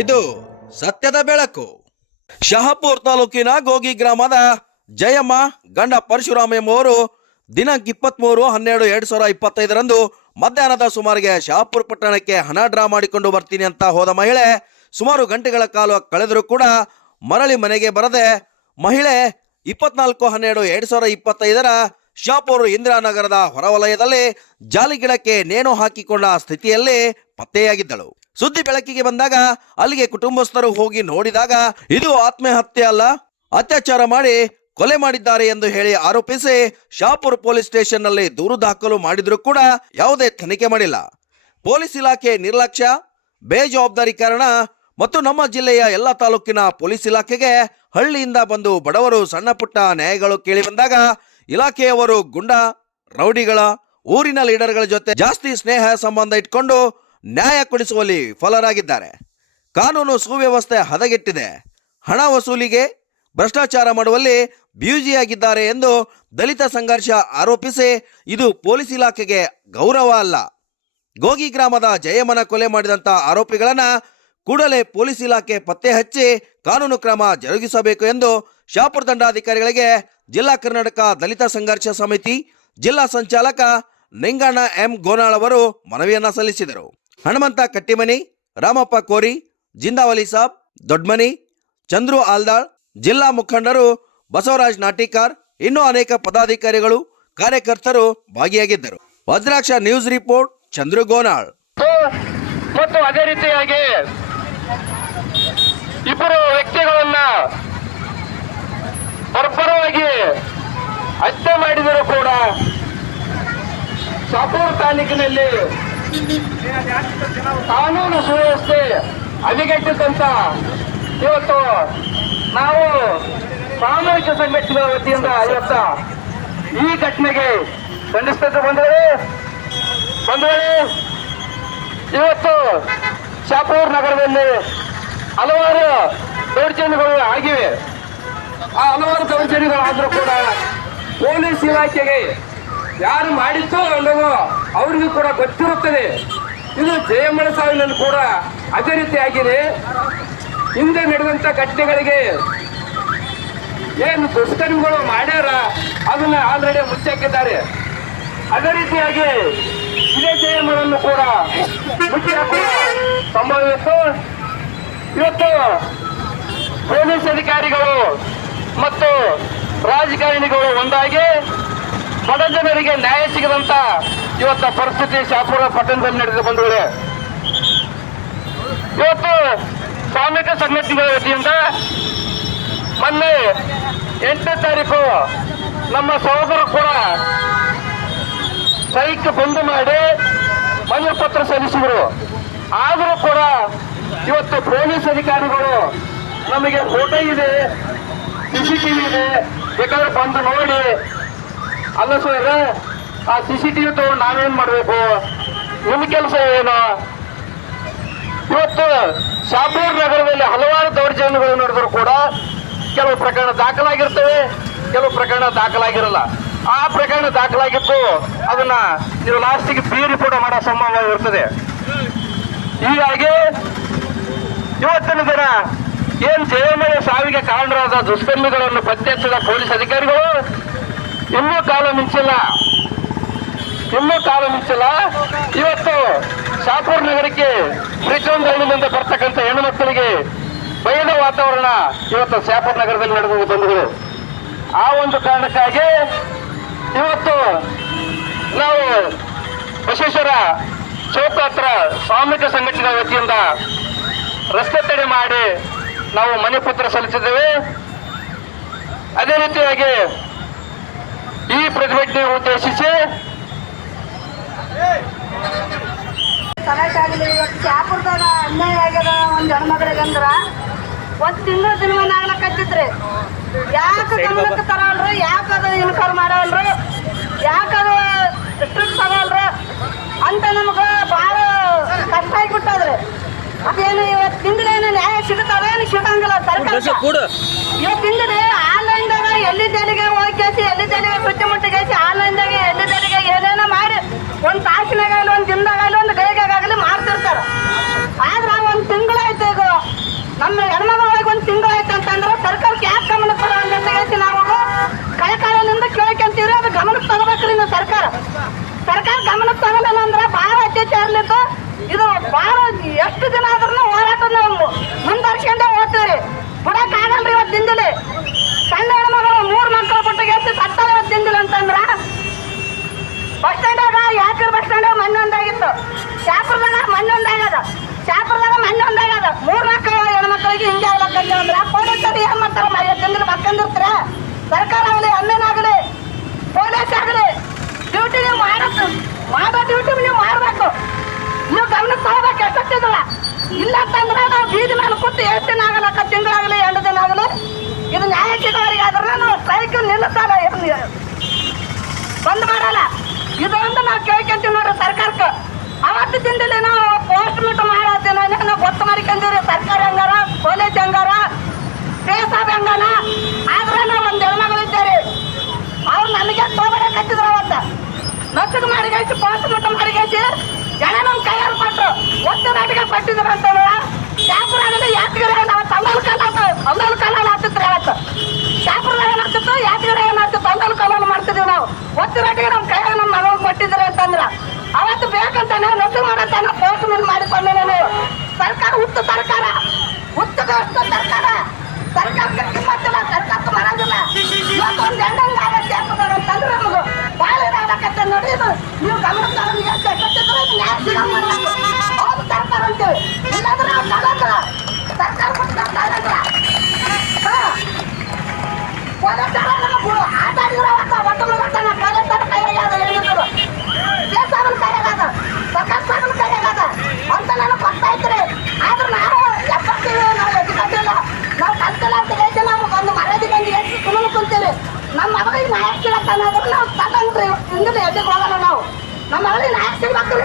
ಇದು ಸತ್ಯದ ಬೆಳಕು. ಶಹಪುರ್ ತಾಲೂಕಿನ ಗೋಗಿ ಗ್ರಾಮದ ಜಯಮ್ಮ ಗಂಡ ಪರಶುರಾಮ ಎಂಬುವರು ದಿನಾಂಕ ಇಪ್ಪತ್ಮೂರು, ಹನ್ನೆರಡು, ಎರಡು ಸಾವಿರ ಇಪ್ಪತ್ತೈದರಂದು ಮಧ್ಯಾಹ್ನದ ಸುಮಾರಿಗೆ ಶಹಾಪುರ್ ಪಟ್ಟಣಕ್ಕೆ ಹಣ ಡ್ರಾ ಮಾಡಿಕೊಂಡು ಬರ್ತೀನಿ ಅಂತ ಹೋದ ಮಹಿಳೆ ಸುಮಾರು ಗಂಟೆಗಳ ಕಾಲ ಕಳೆದರೂ ಕೂಡ ಮರಳಿ ಮನೆಗೆ ಬರದೆ ಮಹಿಳೆ ಇಪ್ಪತ್ನಾಲ್ಕು, ಹನ್ನೆರಡು, ಎರಡು ಸಾವಿರ ಇಪ್ಪತ್ತೈದರ ಶಾಪುರ್ ಇಂದಿರಾನಗರದ ಹೊರವಲಯದಲ್ಲಿ ಜಾಲಿಗಿಡಕ್ಕೆ ನೇಣು ಹಾಕಿಕೊಂಡ ಸ್ಥಿತಿಯಲ್ಲೇ ಪತ್ತೆಯಾಗಿದ್ದಳು. ಸುದ್ದಿ ಬೆಳಕಿಗೆ ಬಂದಾಗ ಅಲ್ಲಿಗೆ ಕುಟುಂಬಸ್ಥರು ಹೋಗಿ ನೋಡಿದಾಗ, ಇದು ಆತ್ಮಹತ್ಯೆ ಅಲ್ಲ, ಅತ್ಯಾಚಾರ ಮಾಡಿ ಕೊಲೆ ಮಾಡಿದ್ದಾರೆ ಎಂದು ಹೇಳಿ ಆರೋಪಿಸಿ ಶಾಪುರ್ ಪೊಲೀಸ್ ಸ್ಟೇಷನ್ನಲ್ಲಿ ದೂರು ದಾಖಲು ಮಾಡಿದರೂ ಕೂಡ ಯಾವುದೇ ತನಿಖೆ ಮಾಡಿಲ್ಲ. ಪೊಲೀಸ್ ಇಲಾಖೆ ನಿರ್ಲಕ್ಷ್ಯ, ಬೇಜವಾಬ್ದಾರಿ ಕಾರಣ ಮತ್ತು ನಮ್ಮ ಜಿಲ್ಲೆಯ ಎಲ್ಲ ತಾಲೂಕಿನ ಪೊಲೀಸ್ ಇಲಾಖೆಗೆ ಹಳ್ಳಿಯಿಂದ ಬಂದು ಬಡವರು ಸಣ್ಣ ಪುಟ್ಟ ನ್ಯಾಯಗಳು ಕೇಳಿ ಬಂದಾಗ ಇಲಾಖೆಯವರು ಗುಂಡ, ರೌಡಿಗಳ, ಊರಿನ ಲೀಡರ್ಗಳ ಜೊತೆ ಜಾಸ್ತಿ ಸ್ನೇಹ ಸಂಬಂಧ ಇಟ್ಕೊಂಡು ನ್ಯಾಯ ಕೊಡಿಸುವಲ್ಲಿ ಫಲರಾಗಿದ್ದಾರೆ. ಕಾನೂನು ಸುವ್ಯವಸ್ಥೆ ಹದಗೆಟ್ಟಿದೆ. ಹಣ ವಸೂಲಿಗೆ ಭ್ರಷ್ಟಾಚಾರ ಮಾಡುವಲ್ಲಿ ಬ್ಯೂಜಿಯಾಗಿದ್ದಾರೆ ಎಂದು ದಲಿತ ಸಂಘರ್ಷ ಆರೋಪಿಸಿ ಇದು ಪೊಲೀಸ್ ಇಲಾಖೆಗೆ ಗೌರವ ಅಲ್ಲ. ಗೋಗಿ ಗ್ರಾಮದ ಜಯಮನ ಕೊಲೆ ಮಾಡಿದಂಥ ಆರೋಪಿಗಳನ್ನು ಕೂಡಲೇ ಪೊಲೀಸ್ ಇಲಾಖೆ ಪತ್ತೆ ಹಚ್ಚಿ ಕಾನೂನು ಕ್ರಮ ಜರುಗಿಸಬೇಕು ಎಂದು ಶಾಪುರ ದಂಡಾಧಿಕಾರಿಗಳಿಗೆ ಜಿಲ್ಲಾ ಕರ್ನಾಟಕ ದಲಿತ ಸಂಘರ್ಷ ಸಮಿತಿ ಜಿಲ್ಲಾ ಸಂಚಾಲಕ ನಿಂಗಣ್ಣ ಎಂ ಗೋನಾಳ್ ಅವರು ಮನವಿಯನ್ನ ಸಲ್ಲಿಸಿದರು. ಹನುಮಂತ ಕಟ್ಟಿಮನಿ, ರಾಮಪ್ಪ ಕೋರಿ, ಜಿಂದಾವಲಿ ಸಾಬ್, ದೊಡ್ಮನಿ, ಚಂದ್ರು ಆಲ್ದಾಳ್, ಜಿಲ್ಲಾ ಮುಖಂಡರು ಬಸವರಾಜ್ ನಾಟಿಕಾರ್, ಇನ್ನೂ ಅನೇಕ ಪದಾಧಿಕಾರಿಗಳು, ಕಾರ್ಯಕರ್ತರು ಭಾಗಿಯಾಗಿದ್ದರು. Vajraksha news report, Chandru Gonal. ಮತ್ತು ಅದೇ ರೀತಿಯಾಗಿ ಇಬ್ಬರು ವ್ಯಕ್ತಿಗಳನ್ನ ಬರ್ಬರವಾಗಿ ಹತ್ಯೆ ಮಾಡಿದರೂ ಕೂಡ ಶಾಪೂರ್ ತಾಲೂಕಿನಲ್ಲಿ ಕಾನೂನು ಸುವ್ಯವಸ್ಥೆ ಹದಗೆಟ್ಟಿದ್ದಂತ ಇವತ್ತು ನಾವು ಸಾಮೂಹಿಕ ಸಂಘಟನೆಗಳ ವತಿಯಿಂದ ಇವತ್ತ ಈ ಘಟನೆಗೆ ಖಂಡಿಸ್ತಾ ಬಂದರೆ ಬಂದರೆ ಇವತ್ತು ಶಾಪೂರ್ ನಗರದಲ್ಲಿ ಹಲವಾರು ದೌರ್ಜನ್ಯಗಳು ಆಗಿವೆ. ಆ ಹಲವಾರು ದೌರ್ಜನ್ಯಗಳಾದರೂ ಕೂಡ ಪೊಲೀಸ್ ಇಲಾಖೆಗೆ ಯಾರು ಮಾಡಿತ್ತೋ ಅಲ್ಲವೋ ಅವರಿಗೂ ಕೂಡ ಗೊತ್ತಿರುತ್ತದೆ. ಇದು ಜಯಮ್ಮನ ಸಾವಿನಲ್ಲಿ ಕೂಡ ಅದೇ ರೀತಿಯಾಗಿದೆ. ಹಿಂದೆ ನಡೆದಂತ ಘಟನೆಗಳಿಗೆ ಏನು ದುಷ್ಕರ್ಮಿಗಳು ಮಾಡ್ಯಾರ ಅದನ್ನ ಆಲ್ರೆಡಿ ಮುಚ್ಚಾಕಿದ್ದಾರೆ. ಅದೇ ರೀತಿಯಾಗಿ ಇದೇ ಜಯಮ್ಮನನ್ನು ಕೂಡ ಮುಚ್ಚಿ ಹಾಕುವ ಇವತ್ತು ಪೊಲೀಸ್ ಅಧಿಕಾರಿಗಳು ಮತ್ತು ರಾಜಕಾರಣಿಗಳು ಒಂದಾಗಿ ಬಡ ಜನರಿಗೆ ನ್ಯಾಯ ಸಿಗದಂತ ಇವತ್ತ ಪರಿಸ್ಥಿತಿ ಶಾಪುರ ಪಟ್ಟಣದಲ್ಲಿ ನಡೆದು ಬಂದಿದೆ. ಇವತ್ತು ಸಾಮಿಕ ಸಂಘಟನೆಗಳ ವತಿಯಿಂದ ಮೊನ್ನೆ ಎಂಟನೇ ತಾರೀಕು ನಮ್ಮ ಸಹೋದರರು ಕೂಡ ಸೈಕ್ ಬಂದ್ ಮಾಡಿ ಮನವಿ ಪತ್ರ ಸಲ್ಲಿಸಿದರು. ಆದರೂ ಕೂಡ ಇವತ್ತು ಪೊಲೀಸ್ ಅಧಿಕಾರಿಗಳು ನಮಗೆ ಫೋಟೋ ಇದೆ. ಸಿ ಟಿವಿ ಇದೆ. ಬೇಕಾದ್ರೆ ಬಂದು ನೋಡಿ. ಅಲ್ಲ ಸರ್ ಆ ಸಿ ಸಿ ಟಿವಿ ತಗೊಂಡು ನಾವೇನ್ ಮಾಡ್ಬೇಕು? ನಿಮ್ಮ ಕೆಲಸ ಏನು? ಇವತ್ತು ಶಾಪೂರ್ ನಗರದಲ್ಲಿ ಹಲವಾರು ದೌರ್ಜನ್ಯಗಳು ನಡೆದರೂ ಕೂಡ ಕೆಲವು ಪ್ರಕರಣ ದಾಖಲಾಗಿರ್ತವೆ, ಕೆಲವು ಪ್ರಕರಣ ದಾಖಲಾಗಿರಲ್ಲ. ಆ ಪ್ರಕರಣ ದಾಖಲಾಗಿತ್ತು, ಅದನ್ನ ನೀವು ಲಾಸ್ಟಿಗೆ ಬಿ ರಿಪೋರ್ಟ್ ಮಾಡೋ ಸಂಭವ ಇರ್ತದೆ. ಹೀಗಾಗಿ ಇವತ್ತಿನ ದಿನ ಏನ್ ಜಯಮಯ ಸಾವಿಗೆ ಕಾರಣರಾದ ದುಷ್ಕರ್ಮಿಗಳನ್ನು ಪತ್ತೆ ಹಚ್ಚಿದ ಪೊಲೀಸ್ ಅಧಿಕಾರಿಗಳು? ಇನ್ನೂ ಕಾಲ ಮಿಂಚಿಲ್ಲ. ಇನ್ನೂ ಕಾಲ ಮಿಂಚಿಲ್ಲ. ಇವತ್ತು ಶಾಪುರ್ ನಗರಕ್ಕೆ ಪ್ರತಿಯೊಂದು ಹಳ್ಳಿನಿಂದ ಬರ್ತಕ್ಕಂಥ ಹೆಣ್ಣು ಮಕ್ಕಳಿಗೆ ಭಯದ ವಾತಾವರಣ ಇವತ್ತು ಶಾಪುರ್ ನಗರದಲ್ಲಿ ನಡೆದು ಬಂದಿದೆ ಆ ಒಂದು ಕಾರಣಕ್ಕಾಗಿ ಇವತ್ತು ನಾವು ಬಸವೇಶ್ವರ ಚೌಕ ಹತ್ರ ಸಾಮೂಹಿಕ ಸಂಘಟನೆಗಳ ವತಿಯಿಂದ ರಸ್ತೆ ತಡೆ ಮಾಡಿ ನಾವು ಮನೆ ಪತ್ರ ಸಲ್ಲಿಸಿದ್ದೇವೆ. ಅದೇ ರೀತಿಯಾಗಿ ಈ ಪ್ರತಿಭಟನೆ ಉದ್ದೇಶಿಸಿ ಶಾಪುರದಾಗ ಅನ್ಯಾಯ ಆಗ್ಯದ ಒಂದು ಹೆಣ್ಮಕ್ಳಿಗೆ ಅಂದ್ರ? ಒಂದು ತಿಂಗಳು ದಿನವನ್ನ ಆಗ್ಲಕತ್ತಿದ್ರಿ ಯಾಕೆ ಗಮನಕ್ಕೆ ತರಲ್ರಿ ಯಾಕೆ ಅದು ಇನ್ಕರ್ ಮಾಡಲ್ರಿ ಯಾಕೆ ಅದು ಸ್ಟ್ರಿಕ್ಟ್ ತಗೊಳ್ರಿ ಅಂತ ನಮ್ಗೆ ಭಾಳ ಕಷ್ಟ ಆಗಿಬಿಟ್ಟದ್ರಿ. ಅದೇನು ಇವತ್ತು ತಿಂದ್ರೆ ನ್ಯಾಯ ಸಿಗುತ್ತದೇನು ಸಿಗಂಗಿಲ್ಲ ಸರ್ಕಾರ ಇವತ್ತಿಂದ್ರೆ ಆನ್ಲೈನ್ದಾಗ ಎಲ್ಲಿ ತೆರಿಗೆ ಹೋಗಿ ಎಲ್ಲಿ ತೆರಿಗೆ ಸುತ್ತಮುಟ್ಟಿಗೆ ಆನ್ಲೈನ್ದಾಗ ಎಲ್ಲಿ ತೆರಿಗೆ ಏನೇನೋ ಮಾಡಿ ಒಂದು ತಾಸಿನಾಗ ಆಗಲಿ ಒಂದು ದಿನದಾಗ ಆಗಲಿ ಒಂದು ಗಳಿಗಾಗಲಿ ಮಾಡ್ತಿರ್ತಾರೆ. ಆದ್ರೆ ಒಂದು ತಿಂಗಳಾಯ್ತು ಈಗ ನಮ್ಮ ಹೆಣ್ಮಗಳಿಗೆ ಒಂದು ತಿಂಗಳಾಯ್ತು ಅಂತಂದ್ರೆ ಸರ್ಕಾರಕ್ಕೆ ಯಾಕೆ ಗಮನ ಕೊಡೋಂತ ನಾವು ಕೈ ಕಾಲದಿಂದ ಕೇಳ್ಕೊಂತೀವ್ರಿ ಅದು ಗಮನಕ್ಕೆ ತಗೋಬೇಕ್ರಿ ನೀವು ಸರ್ಕಾರ. ಸರ್ಕಾರ ಗಮನಕ್ಕೆ ತಗೋಲಿಲ್ಲ ಅಂದ್ರೆ ಭಾಳ ಅತ್ಯಾಚಾರಲಿದ್ದು ಇದು ಬಹಳ ಎಷ್ಟು ದಿನ ಆದ್ರೂ ಹೋರಾಟ ನಾವು ಮುಂದುವರ್ಸ್ಕೊಂಡೇ ಹೋಗ್ತೀವಿ. ಬಿಡಕ್ ಆಗಲ್ರಿ ಇವತ್ತು ದಿನದಲ್ಲಿ ಸಣ್ಣ ಹೆಣ್ಮಗಳು ಮೂರ್ ಮಕ್ಕಳು ಕೊಟ್ಟ ಎಷ್ಟು ಸತ್ತಾವ ಇವತ್ತು ದಿನದಲ್ಲಿ ಅಂತಂದ್ರ? ಬಸ್ ಸ್ಟ್ಯಾಂಡಾಗ ಯಾತ್ರೆ ಬಸ್ ಸ್ಟ್ಯಾಂಡ್ ಮೊನ್ನೆ ಒಂದಾಗಿತ್ತು ಶಾಪುರದಾಗ ಮೊನ್ನೆ ಒಂದಾಗದ ಶಾಪುರದಾಗ ಮೊನ್ನೆ ಒಂದಾಗದ ಮೂರ್ ಮಕ್ಕಳು ಹೆಣ್ಮಕ್ಳಿಗೆ ಹಿಂಗೆ ಆಗ್ಲಕ್ಕಂತ ಪೊಲೀಸ್ ಅದು ಏನ್ ಮಾಡ್ತಾರ ಮನೆ ತಿಂದ್ರೆ ಮಕ್ಕಂದಿರ್ತಾರ? ಸರ್ಕಾರ ಆಗಲಿ ಅಮ್ಮೇನಾಗಲಿ ಪೊಲೀಸ್ ಆಗಲಿ ಡ್ಯೂಟಿ ನೀವು ಮಾಡಕ್ಕೆ ಮಾಡೋ ಡ್ಯೂಟಿ ನೀವು ಮಾಡಬೇಕು. ನೀವು ಗಮನ ತಗೋಬೇಕು ಎಷ್ಟೊತ್ತಿದ್ರ ಇಲ್ಲ ಅಂತಂದ್ರೆ ನಾವು ಬೀದಿ ಮೇಲೆ ಕೂತು ಎಷ್ಟು ದಿನ ಆಗಲ್ಲ ಆಗಲಕ್ಕ ತಿಂಗಳಾಗಲಿ ಎರಡು ದಿನ ಆಗಲಿ, ಇದು ನ್ಯಾಯ ಆದ್ರೆ ನಾವು ಸ್ಟ್ರೈಕ್ ನಿಲ್ಲಿಸಲ್ಲ, ಏನು ಬಂದ್ ಮಾಡಲ್ಲ. ಇದೊಂದು ನಾವು ಕೇಳ್ಕೊಂತೀವಿ ನೋಡ್ರಿ ಸರ್ಕಾರಕ್ಕೆ. ಅವತ್ತು ದಿನದಲ್ಲಿ ನಾವು ಪೋಸ್ಟ್ ಮಿಟ್ ನಾನು ನಾವು ಗೊತ್ತು ಮಾಡ್ಕೊಂತೀವ್ರಿ? ಸರ್ಕಾರ ಹೆಂಗಾರ ಪೊಲೀಸ್ ಹೆಂಗಾರ ಪೇಸಾಬ್ ಹೆಂಗಾನ ಆದ್ರೆ ನಾವು ಒಂದು ಹೆಣ್ಮಗಳು ಇದ್ದೇವೆ. ಅವ್ರು ನಮಗೆ ತೋಬಡ ಕಟ್ಟಿದ್ರು ಅವತ್ತ ನಸುಗ್ ಮಾಡಿ ಪೋಸ್ಟ್ ಮಿಟ್ ಮಾಡಿ ಗೈಸಿ ಜನ ನಮ್ಮ ಕೈಯಲ್ಲಿ ಒತ್ತು ನಾಟಿಗೆ ಕೊಟ್ಟಿದ್ರು ಅಂತಂದ್ರೆ ಶಾಪುರಾಗಲಿ ಯಾತ್ರೆ ನಾವು ತಂದಲ್ ಕಾಲ ತಂದಲ್ ಕಾಲ ಆಗ್ತಿತ್ತು ಅವತ್ತು ಶಾಪುರದಾಗ ಏನಾಗ್ತಿತ್ತು ಯಾತ್ರೆ ಏನಾಗ್ತಿತ್ತು ತಂದಲ್ ಕಾಲ ಮಾಡ್ತಿದ್ವಿ ನಾವು? ಒತ್ತು ನಾಟಿಗೆ ನಮ್ಮ ಕೈಯಾಗ ನಮ್ಮ ಮಗಳು ಕೊಟ್ಟಿದ್ರು ಅಂತಂದ್ರ. ಅವತ್ತು ಬೇಕಂತಾನೆ ನಸು ಮಾಡತ್ತಾನೆ ಪೋಸ್ಟ್ ಮಿಟ್ ಮಾಡಿಕೊಂಡೆ ನಾನು. ಸರ್ಕಾರ ಹುಟ್ಟು ಸರ್ಕಾರ ಹುಟ್ಟದ ಅಷ್ಟು ಸರ್ಕಾರ ಸರ್ಕಾರಕ್ಕೆ ಕಿಮ್ಮತ್ತಿಲ್ಲ ಸರ್ಕಾರಕ್ಕೆ ಮಾಡೋದಿಲ್ಲ ಇವತ್ತು ಒಂದು ಹೆಣ್ಣಂಗೆ ಆಗತ್ತೆ ಅಂತಂದ್ರೆ ನಮ್ಗೆ ಭಾಳ ಇದಾಗತ್ತೆ ನೋಡಿ ಇದು. ನೀವು ಗಮನ ತಗೊಂಡು ಎಷ್ಟು ಕಟ್ಟಿದ್ರೆ ಇದು ನ್ಯಾಯ ಸಿಗಂಗ್ ಮಾಡ್ಬೇಕು ಹೌದು ಸರ್ಕಾರ ಅಂತೀವಿ ಇಲ್ಲಾಂದ್ರೆ ನಾವು ತಗೊಂಡ್ರ ಸರ್ಕಾರ ಕೊಟ್ಟು ತಗೊಂಡ್ರ ಪೊಲೀಸರ ನಮಗೂ ಆಟ ಆಡಿದ್ರೆ ಅವತ್ತ ಒಟ್ಟು ಮುಗಿಸ್ತಾನೆ ಪೊಲೀಸರ ಕೈಯಾಗ ಹೇಳಿದ್ರು ದೇಶವನ್ನ ಕೈಯಾಗದ ಸರ್ಕಾರ ಸಾಗನ ಕೈಯಾಗದ ಅಂತ ನನಗೆ ಗೊತ್ತಾಯ್ತ್ರಿ ಆದ್ರೆ ನಾವು ಎಪ್ಪತ್ತಿಲ್ಲ ನಾವು ಎಜುಕಟ್ಟಿಲ್ಲ ನಾವು ಕಲ್ತಿಲ್ಲ ಅಂತ ಹೇಳಿ ನಾವು ಒಂದು ಮರ್ಯಾದೆ ಬಂದು ಎಷ್ಟು ಸುಮ್ಮನೆ ಕುಂತೀವಿ ನಮ್ಮ ಮಗಳಿಗೆ ಸಿಗತ್ತನ್ನಾದ್ರೆ ನಾವು ತಗೊಂಡ್ರಿ ತಿಂದಿಲ್ಲ ಎಲ್ಲಿಗೆ ಹೋಗಲ್ಲ ನಾವು? ನಮ್ಮ ಮಗಳಿಗೆ ನ್ಯಾಯ ಸಿಗ್ಬೇಕ್ರಿ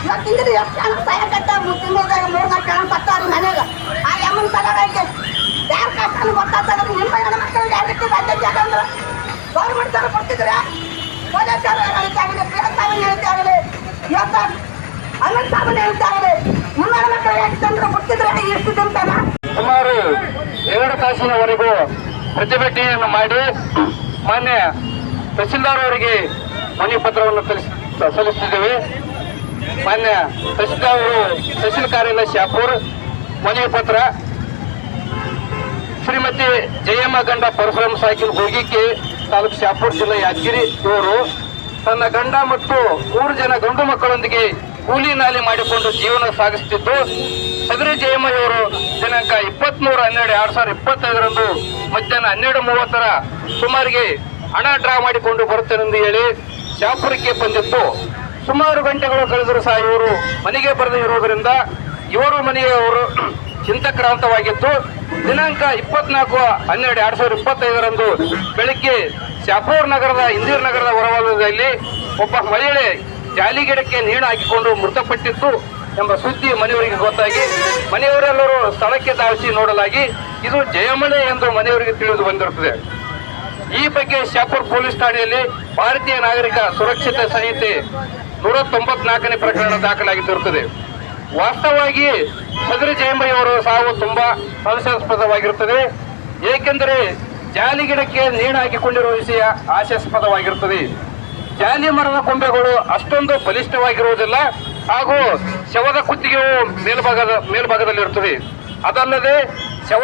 ಇವತ್ತು ತಿಂದಿದ್ದು ಎಷ್ಟು ಜನ ಸಾಯಕತ್ತ ತಿಂಗಳದಾಗ ಮೂರು ನಾಲ್ಕು ಜನ ಸತ್ತವ್ರಿ ಮನೆಯಾಗ ಆ ಯಮ್ಮನ ತಗೊಂಡಾಗ ಯಾರು ಕಷ್ಟನೂ ಗೊತ್ತಾಗ್ತದೆ ನಿಮ್ಮ ಹೆಣ್ಣು ಮಕ್ಕಳಿಗೆ ಯಾವ ರೀತಿ ರಾಜ್ಯ ಅಂದ್ರೆ ಗೌರ್ಮೆಂಟ್ ಅವರು ಕೊಡ್ತಿದ್ರೆ ಪೊಲೀಸರು ಹೇಳ್ತಾಗಲಿ ಪ್ರಿಯಾಂಕ್ ಸಾಬನ್ ಹೇಳ್ತಾಗಲಿ ಇವತ್ತು ಅನಂತ್ ಸಾಬನ್ ಹೇಳ್ತಾಗಲಿ ನಿಮ್ಮ ಹೆಣ್ಣು ಕೊಡ್ತಿದ್ರೆ ಎಷ್ಟು ತಿಂತಾನ ಸುಮಾರು ಎರಡು ತಾಸಿನವರೆಗೂ ಪ್ರತಿಭಟನೆಯನ್ನು ಮಾಡಿ ಮಾನ್ಯ ತಹಸೀಲ್ದಾರ್ ಅವರಿಗೆ ಮನವಿ ಪತ್ರವನ್ನು ಸಲ್ಲಿಸಿದ್ದೇವೆ. ಮಾನ್ಯ ತಹಸೀಲ್ದಾರ್ ಅವರು ತಹಸೀಲ್ ಕಾರ್ಯಾಲಯ ಶಾಪುರ್ ಮನವಿ ಪತ್ರ. ಶ್ರೀಮತಿ ಜಯಮ್ಮ ಗಂಡ ಪರಶುರಾಮ ಸಾಹಿಬ್ ಹೋಗಿಕೆ ತಾಲೂಕು ಶಾಪುರ್ ಜಿಲ್ಲೆ ಯಾದಗಿರಿ ಇವರು ತನ್ನ ಗಂಡ ಮತ್ತು ಮೂರು ಜನ ಗಂಡು ಮಕ್ಕಳೊಂದಿಗೆ ಕೂಲಿ ನಾಲಿ ಮಾಡಿಕೊಂಡು ಜೀವನ ಸಾಗಿಸುತ್ತಿದ್ದು, ಸದರಿ ಜಯಮ್ಮ ಇವರು ದಿನಾಂಕ ಇಪ್ಪತ್ಮೂರು ಹನ್ನೆರಡು ಎರಡ್ ಸಾವಿರದ ಇಪ್ಪತ್ತೈದರಂದು ಮಧ್ಯಾಹ್ನ ಹನ್ನೆರಡು ಮೂವತ್ತರ ಸುಮಾರಿಗೆ ಹಣ ಡ್ರಾ ಮಾಡಿಕೊಂಡು ಬರುತ್ತೇನೆಂದು ಹೇಳಿ ಶಾಪುರಕ್ಕೆ ಬಂದಿತ್ತು ಸುಮಾರು ಗಂಟೆಗಳು ಕಳೆದರೂ ಸಹ ಇವರು ಮನೆಗೆ ಬರದೇ ಇರುವುದರಿಂದ ಇವರು ಮನೆಯವರು ಚಿಂತಕ್ರಾಂತವಾಗಿತ್ತು ದಿನಾಂಕ ಇಪ್ಪತ್ನಾಲ್ಕು ಹನ್ನೆರಡು ಎರಡ್ ಸಾವಿರದ ಇಪ್ಪತ್ತೈದರಂದು ಬೆಳಿಗ್ಗೆ ಶಾಪೂರ್ ನಗರದ ಇಂದಿರ್ ನಗರದ ಹೊರವಲಯದಲ್ಲಿ ಒಬ್ಬ ಮಹಿಳೆ ಜಾಲಿಗಿಡಕ್ಕೆ ನೇಣ ಹಾಕಿಕೊಂಡು ಮೃತಪಟ್ಟಿತ್ತು ಎಂಬ ಸುದ್ದಿ ಮನೆಯವರಿಗೆ ಗೊತ್ತಾಗಿ, ಮನೆಯವರೆಲ್ಲರೂ ಸ್ಥಳಕ್ಕೆ ಧಾವಿಸಿ ನೋಡಲಾಗಿ ಇದು ಜಯಮಲೆ ಎಂದು ಮನೆಯವರಿಗೆ ತಿಳಿದು ಬಂದಿರುತ್ತದೆ. ಈ ಬಗ್ಗೆ ಶಾಪುರ್ ಪೊಲೀಸ್ ಠಾಣೆಯಲ್ಲಿ ಭಾರತೀಯ ನಾಗರಿಕ ಸುರಕ್ಷತೆ ಸಂಹಿತೆ ನೂರ ತೊಂಬತ್ನಾಲ್ಕನೇ ಪ್ರಕರಣ ದಾಖಲಾಗಿದ್ದಿರುತ್ತದೆ ವಾಸ್ತವವಾಗಿ ಸದರಿ ಜಯಂಬಯ್ಯವರ ಸಾವು ತುಂಬಾ ಸಂಶಯಾಸ್ಪದವಾಗಿರುತ್ತದೆ. ಏಕೆಂದರೆ ಜಾಲಿ ಗಿಡಕ್ಕೆ ನೇಣು ಹಾಕಿಕೊಂಡಿರುವ ವಿಷಯ ಆಶಾಸ್ಪದವಾಗಿರುತ್ತದೆ ಜಾಲಿ ಮರದ ಕೊಂಬೆಗಳು ಅಷ್ಟೊಂದು ಬಲಿಷ್ಠವಾಗಿರುವುದಿಲ್ಲ ಹಾಗೂ ಶವದ ಕುತ್ತಿಗೆಯು ಮೇಲ್ಭಾಗದ ಮೇಲ್ಭಾಗದಲ್ಲಿರುತ್ತದೆ. ಅದಲ್ಲದೆ ಶವ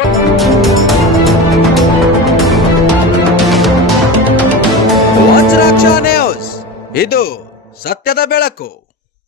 ವಜ್ರಾಕ್ಷ ನ್ಯೂಸ್. ಇದು ಸತ್ಯದ ಬೆಳಕು.